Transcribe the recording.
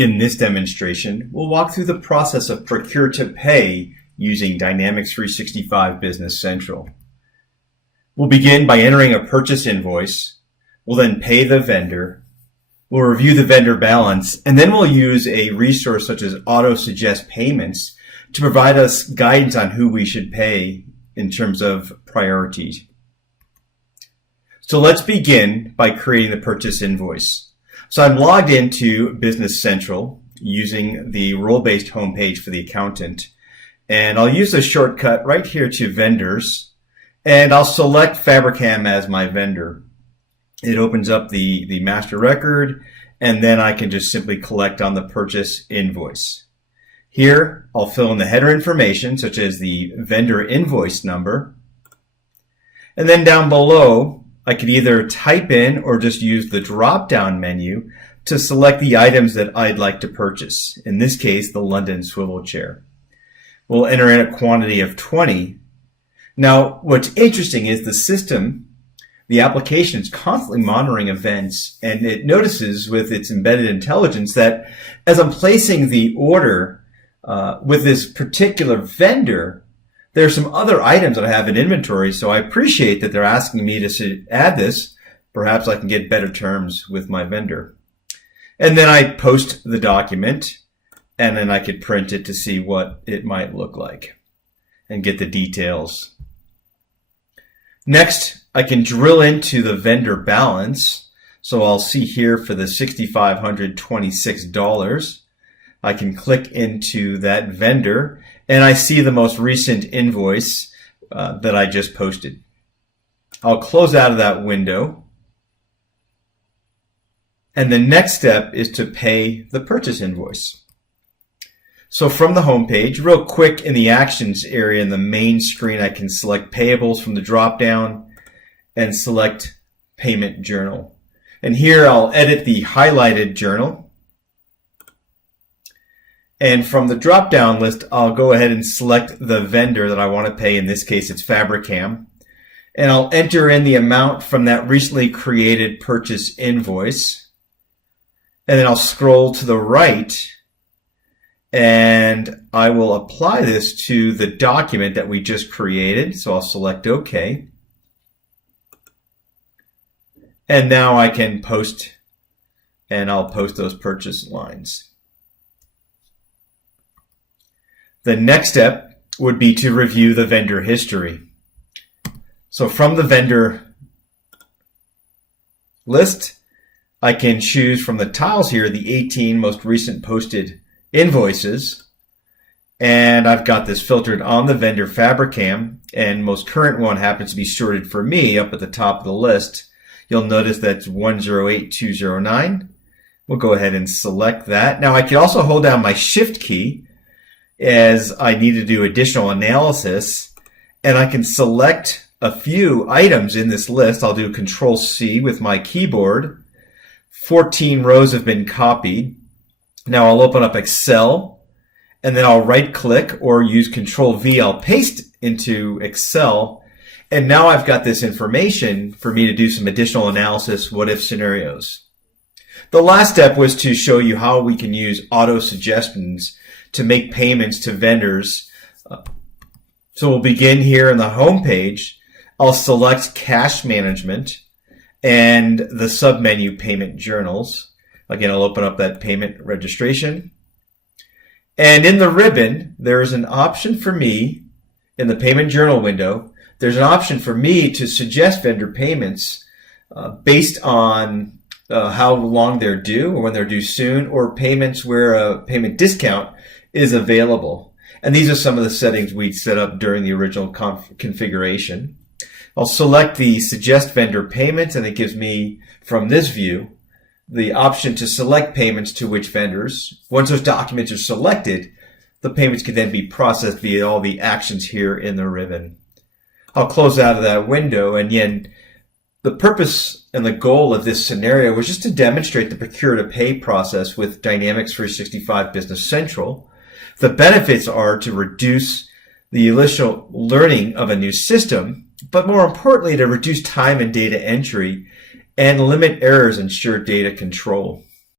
In this demonstration, we'll walk through the process of Procure to Pay using Dynamics 365 Business Central. We'll begin by entering a purchase invoice. We'll then pay the vendor. We'll review the vendor balance, and then we'll use a resource such as Auto Suggest Payments to provide us guidance on who we should pay in terms of priorities. So let's begin by creating the purchase invoice. So I'm logged into Business Central using the role-based homepage for the accountant. And I'll use the shortcut right here to Vendors. And I'll select Fabricam as my vendor. It opens up the master record, and then I can just simply collect on the purchase invoice. Here, I'll fill in the header information, such as the vendor invoice number. And then down below, I could either type in or just use the drop-down menu to select the items that I'd like to purchase. In this case, the London swivel chair. We'll enter in a quantity of 20. Now, what's interesting is the system, the application, is constantly monitoring events, and it notices with its embedded intelligence that as I'm placing the order with this particular vendor, there are some other items that I have in inventory, so I appreciate that they're asking me to add this. Perhaps I can get better terms with my vendor. And then I post the document, and then I could print it to see what it might look like and get the details. Next, I can drill into the vendor balance. So I'll see here for the $6,526. I can click into that vendor, and I see the most recent invoice that I just posted. I'll close out of that window. And the next step is to pay the purchase invoice. So from the home page, real quick in the actions area in the main screen, I can select payables from the drop-down and select payment journal. And here I'll edit the highlighted journal. And from the drop-down list, I'll go ahead and select the vendor that I want to pay. In this case, it's Fabricam. And I'll enter in the amount from that recently created purchase invoice. And then I'll scroll to the right, and I will apply this to the document that we just created. So I'll select OK. And now I can post, and I'll post those purchase lines. The next step would be to review the vendor history. So from the vendor list, I can choose from the tiles here the 18 most recent posted invoices. And I've got this filtered on the vendor Fabricam, and most current one happens to be sorted for me up at the top of the list. You'll notice that's 108209. We'll go ahead and select that. Now I can also hold down my Shift key as I need to do additional analysis, and I can select a few items in this list. I'll do Control C with my keyboard. 14 rows have been copied. Now I'll open up Excel, and then I'll right click or use Control V. I'll paste into Excel, and now I've got this information for me to do some additional analysis, what if scenarios. The last step was to show you how we can use auto suggestions to make payments to vendors. So we'll begin here in the home page. I'll select cash management and the submenu payment journals. Again, I'll open up that payment registration. And in the ribbon, there's an option for me in the payment journal window. There's an option for me to suggest vendor payments based on how long they're due or when they're due soon, or payments where a payment discount is available. And these are some of the settings we'd set up during the original configuration. I'll select the suggest vendor payments, and it gives me, from this view, the option to select payments to which vendors. Once those documents are selected, the payments can then be processed via all the actions here in the ribbon. I'll close out of that window, and again, the purpose and the goal of this scenario was just to demonstrate the procure to pay process with Dynamics 365 Business Central. The benefits are to reduce the initial learning of a new system, but more importantly, to reduce time and data entry and limit errors and ensure data control.